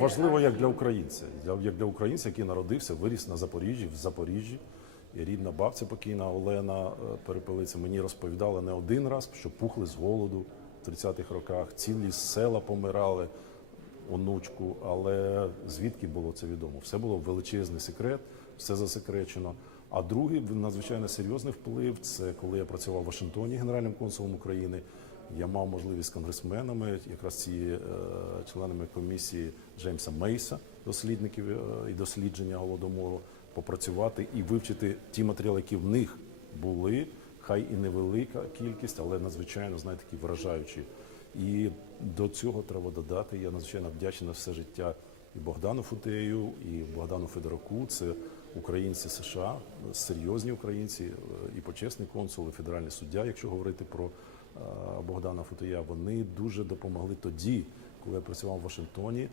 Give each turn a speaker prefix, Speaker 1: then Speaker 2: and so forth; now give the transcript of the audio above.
Speaker 1: Важливо як для українця, як для українця, який народився, виріс на Запоріжжі, в Запоріжжі. І рідна бабця покійна Олена е, Перепелиця мені розповідала не один раз, що пухли з голоду в 30-х роках, цілі села помирали, онучку, але звідки було це відомо? Все було величезний секрет, все засекречено. А другий надзвичайно серйозний вплив це коли я працював в Вашингтоні генеральним консулом України. Я мав можливість з конгресменами, якраз ці е, членами комісії Джеймса Мейса, дослідників е, і дослідження голодомору, попрацювати і вивчити ті матеріали, які в них були, хай і невелика кількість, але надзвичайно знаєте, такі вражаючі. І до цього треба додати. Я надзвичайно вдячний на все життя і Богдану Футею, і Богдану Федораку. Це українці США, серйозні українці, е, і почесний консул, і федеральний суддя, якщо говорити про Богдана Футуя, Вони дуже допомогли тоді, коли я працював в Вашингтоні,